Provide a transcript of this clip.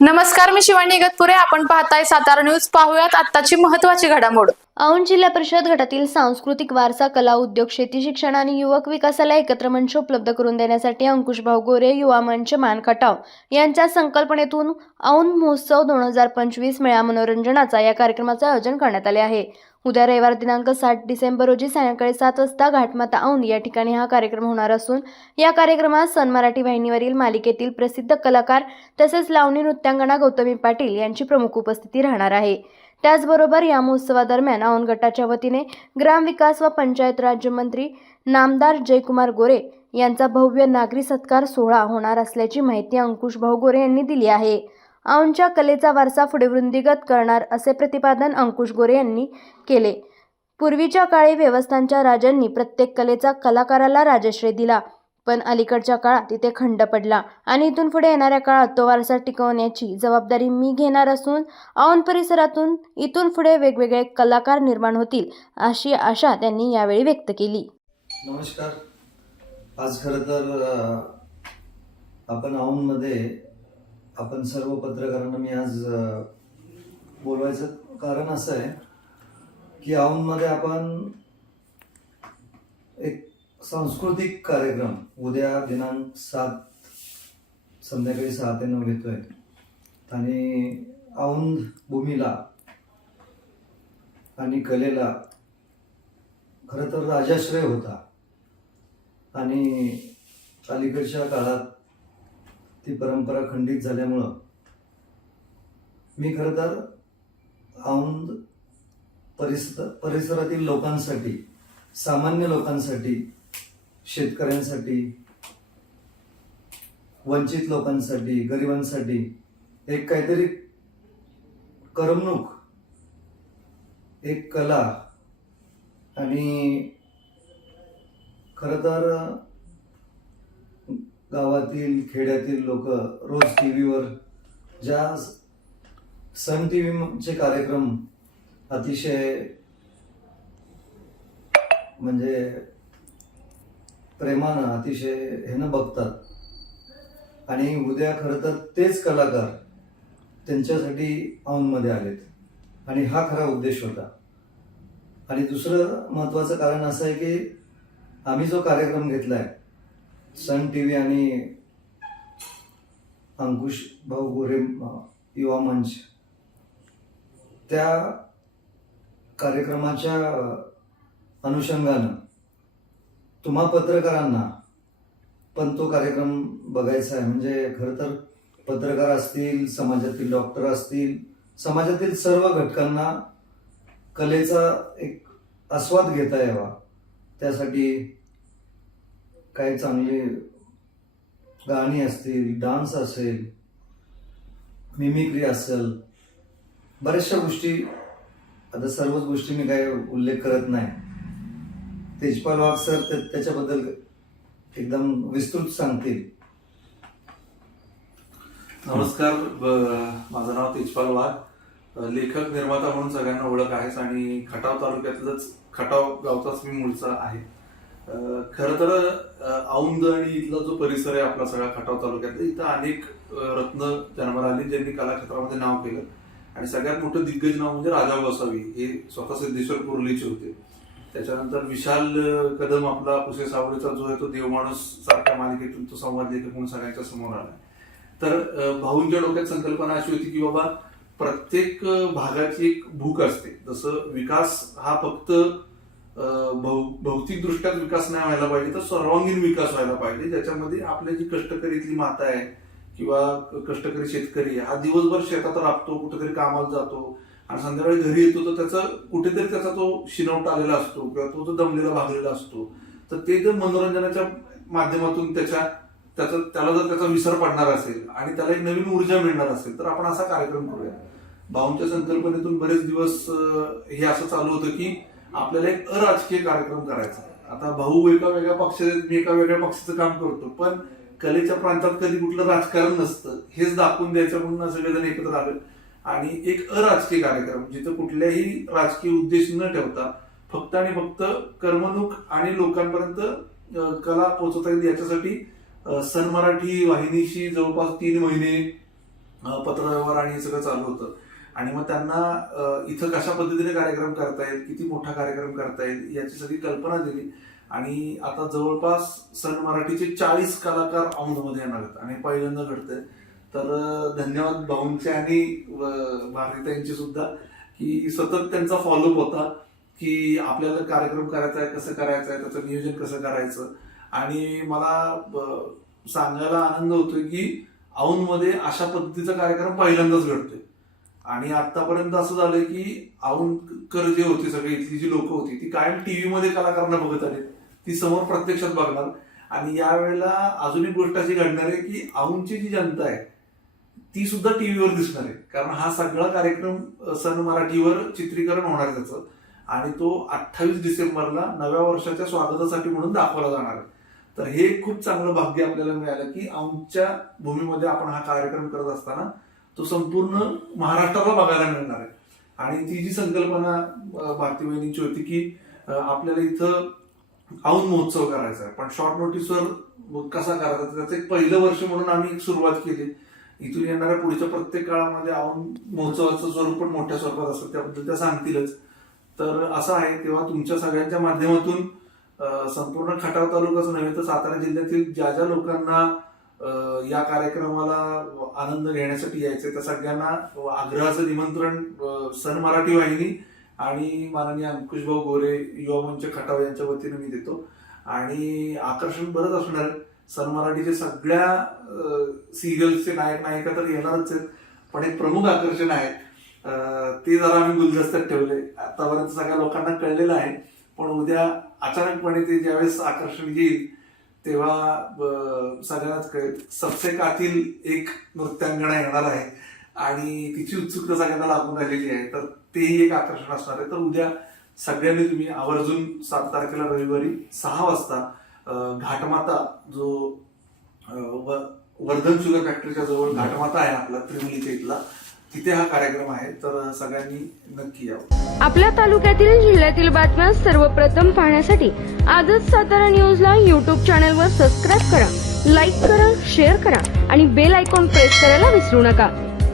नमस्कार मी शिवानी इगतपुरे आपण पाहताय सातारा न्यूज. पाहूयात आताची महत्वाची घडामोड. औंध जिल्हा परिषद गटातील सांस्कृतिक वारसा कला उद्योग शेती शिक्षण आणि युवक विकासाला एकत्र मंच उपलब्ध करून देण्यासाठी अंकुशभाऊ गोरे युवा मंच मानखटाव यांच्या संकल्पनेतून औंध महोत्सव दोन हजार पंचवीस मेळा मनोरंजनाचा या कार्यक्रमाचे आयोजन करण्यात आले आहे. उद्या रविवार दिनांक सात डिसेंबर रोजी सायंकाळी सात वाजता घाटमाता औंध या ठिकाणी हा कार्यक्रम होणार असून या कार्यक्रमात सन मराठी वाहिनीवरील मालिकेतील प्रसिद्ध कलाकार तसेच लावणी नृत्यांगना गौतमी पाटील यांची प्रमुख उपस्थिती राहणार आहे. त्याचबरोबर या महोत्सवादरम्यान औंध गटाच्या वतीने ग्रामविकास व पंचायत राज्यमंत्री नामदार जयकुमार गोरे यांचा भव्य नागरी सत्कार सोहळा होणार असल्याची माहिती अंकुश भाऊ गोरे यांनी दिली आहे. औंच्या कलेचा वारसा पुढे वृंदिगत करणार असे प्रतिपादन अंकुश गोरे यांनी केले. पूर्वीच्या काळी व्यवस्थांच्या राजांनी प्रत्येक कलेचा कलाकाराला राजश्रय दिला पण अलीकडच्या काळात तिथे खंड पडला आणि इथून पुढे येणाऱ्या काळात तो वारसा टिकवण्याची जबाबदारी मी घेणार असून औन परिसरातून इथून पुढे वेगवेगळे कलाकार निर्माण होतील अशी आशा त्यांनी यावेळी व्यक्त केली. नमस्कार. आज खरं तर आपण औनमध्ये आपण सर्व पत्रकारांना मी आज बोलवायचं कारण असं आहे की औंधमध्ये आपण एक सांस्कृतिक कार्यक्रम उद्या दिनांक सात संध्याकाळी सहा ते नऊ घेतोय. आणि औंध भूमीला आणि कलेला खरं तर राजाश्रय होता. आणि अलीकडच्या काळात ती परंपरा खंडित झाल्यामुळं मी खरं तर औंध परिसर परिसरातील लोकांसाठी सामान्य लोकांसाठी शेतकऱ्यांसाठी वंचित लोकांसाठी गरिबांसाठी एक काहीतरी करमणूक एक कला आणि खरं तर गावातील खेड्यातील लोक रोज टी व्हीवर ज्या सन टी व्हीचे कार्यक्रम अतिशय म्हणजे प्रेमानं अतिशय ह्यानं बघतात. आणि उद्या खरं तर तेच कलाकार त्यांच्यासाठी औनमध्ये आलेत. आणि हा खरा उद्देश होता. आणि दुसरं महत्वाचं कारण असं आहे की आम्ही जो कार्यक्रम घेतलाय सन टी व्ही आणि अंकुश भाऊ गोरे युवा मंच. त्या कार्यक्रमाच्या अनुषंगानं तुम्हा पत्रकारांना पण तो कार्यक्रम बघायचा आहे. म्हणजे खरं तर पत्रकार असतील समाजातील डॉक्टर असतील समाजातील सर्व घटकांना कलेचा एक आस्वाद घेता यावा. त्यासाठी काही चांगली गाणी असतील डान्स असेल मिमिक्री असेल बऱ्याचशा गोष्टी आता सर्वच गोष्टी मी काही उल्लेख करत नाही. तेजपाल वाघ सर त्या- त्याच्याबद्दल एकदम विस्तृत सांगतील. नमस्कार माझं नाव तेजपाल वाघ. लेखक निर्माता म्हणून सगळ्यांना ओळख आहेच आणि खटाव तालुक्यातलंच खटाव गावचाच मी मूळचा आहे. खर तर औंध आणि इथला जो परिसर आहे आपला सगळा खटाव तालुक्यातला इथं अनेक रत्न जन्माला आली ज्यांनी कलाक्षेत्रामध्ये नाव केलं. आणि सगळ्यात मोठं दिग्गज नाव म्हणजे राजा गोसावी. हे स्वतः सिद्धेश्वर कुर्लीचे होते. त्याच्यानंतर विशाल कदम आपला पुसे सावळेचा जो आहे तो देवमाणूस सारख्या मालिकेतून तो संवाद लेखक म्हणून सगळ्यांच्या समोर आला. तर भाऊंच्या डोक्यात संकल्पना अशी होती की बाबा प्रत्येक भागाची एक भूक असते. जसं विकास हा फक्त भौतिकदृष्ट्याच विकास नाही व्हायला पाहिजे तर सर्वांगीण विकास व्हायला पाहिजे ज्याच्यामध्ये आपल्या जी कष्टकरीतली माता आहे किंवा कष्टकरी शेतकरी हा दिवसभर शेतात राबतो कुठेतरी कामाला जातो आणि संध्याकाळी घरी येतो तर त्याचा कुठेतरी त्याचा तो शिनवटा आलेला असतो किंवा तो जो दमलेला भागलेला असतो. तर ते जर मनोरंजनाच्या माध्यमातून त्याच्या त्याचा त्याला जर त्याचा विसर पडणार असेल आणि त्याला एक नवीन ऊर्जा मिळणार असेल तर आपण असा कार्यक्रम करूया. भाऊंच्या संकल्पनेतून बरेच दिवस हे असं चालू होतं की आपल्याला एक अराजकीय कार्यक्रम करायचा. आता भाऊ एका वेगळ्या पक्षाचे मी एका वेगळ्या पक्षाचं काम करतो पण कलेच्या प्रांतात कधी कुठलं राजकारण नसतं हेच दाखवून द्यायचं म्हणून सगळेजण एकत्र आले. आणि एक अराजकीय कार्यक्रम जिथं कुठल्याही राजकीय उद्देश न ठेवता फक्त आणि फक्त करमणूक आणि लोकांपर्यंत कला पोहोचवता येईल याच्यासाठी सन मराठी वाहिनीशी जवळपास तीन महिने पत्रव्यवहार आणि सगळं चालू होतं. आणि मग त्यांना इथं कशा पद्धतीने कार्यक्रम करता येईल किती मोठा कार्यक्रम करता येईल याची सगळी कल्पना दिली. आणि आता जवळपास सन मराठीचे चाळीस कलाकार औंधमध्ये येणार आहेत आणि पहिल्यांदा घडतंय. तर धन्यवाद भाऊंचे आणि अं, भारतीताईंचे सुद्धा की सतत त्यांचा फॉलोअप होता की आपल्याला कार्यक्रम करायचा आहे कसं करायचं आहे त्याचं नियोजन कसं करायचं. आणि मला सांगायला आनंद होतोय की औंधमध्ये अशा पद्धतीचा कार्यक्रम पहिल्यांदाच घडतोय. आणि आतापर्यंत असं झालंय की औंधकर जे होते सगळे इथली जी लोक होती ती कायम टीव्ही मध्ये कलाकारांना बघत आले ती समोर प्रत्यक्षात बघणार. आणि यावेळेला अजून एक गोष्ट अशी घडणार आहे की आऊनची जी जनता आहे ती सुद्धा टीव्हीवर दिसणार आहे. कारण हा सगळा कार्यक्रम सण सन मराठीवर चित्रीकरण होणार आहे त्याचं. आणि तो अठ्ठावीस डिसेंबरला नव्या वर्षाच्या स्वागतासाठी म्हणून दाखवला जाणार आहे. तर हे खूप चांगलं भाग्य आपल्याला मिळालं की आमच्या भूमीमध्ये आपण हा कार्यक्रम करत असताना तो संपूर्ण महाराष्ट्राला बघायला मिळणार आहे. आणि ती जी संकल्पना अ, भारती बहिणींची होती की आपल्याला इथं औन महोत्सव करायचा आहे. पण शॉर्ट नोटीसवर कसा करायचा? त्याचं एक पहिलं वर्ष म्हणून आम्ही एक सुरुवात केली. इथून येणाऱ्या पुढच्या प्रत्येक काळामध्ये औन महोत्सवाचं स्वरूप पण मोठ्या स्वरूपात असतं त्याबद्दल त्या सांगतीलच. तर असं आहे तेव्हा तुमच्या सगळ्यांच्या माध्यमातून संपूर्ण खटाव तालुकाच नव्हे तर सातारा जिल्ह्यातील ज्या ज्या लोकांना या कार्यक्रमाला आनंद घेण्यासाठी यायचे तर सगळ्यांना आग्रहाचं निमंत्रण सन मराठी वाहिनी आणि माननीय अंकुशभाऊ गोरे युवा मंच खटाव यांच्या वतीने मी देतो. आणि आकर्षण बरंच असणार. सन मराठीच्या सगळ्या सिरियल्सचे नायक नायिका तर येणारच आहेत. पण एक प्रमुख आकर्षण आहे. ते जरा आम्ही गुलदस्त्यात ठेवले आतापर्यंत सगळ्या लोकांना कळलेलं आहे. पण उद्या अचानकपणे ते ज्यावेळेस आकर्षण येईल तेव्हा सगळ्यांनाच कळेल. सबसे कातील एक नृत्यांगणा येणार आहे आणि तिची उत्सुकता सगळ्यांना लागून राहिलेली आहे. तर तेही एक आकर्षण असणार आहे. तर उद्या सगळ्यांनी तुम्ही आवर्जून सात तारखेला रविवारी सहा वाजता घाटमाता जो व- वर्धन शुगर फॅक्टरीच्या जवळ घाटमाता आहे आपला त्रिमुलीच्या इथला तिथे हा कार्यक्रम आहे तर सगळ्यांनी नक्की यावं. आपल्या तालुक्यातील जिल्ह्यातील बातम्या सर्वप्रथम पाहण्यासाठी आजच सातारा न्यूजला यूट्यूब चॅनलवर सबस्क्राईब करा लाईक करा शेअर करा आणि बेल आयकॉन प्रेस करायला विसरू नका.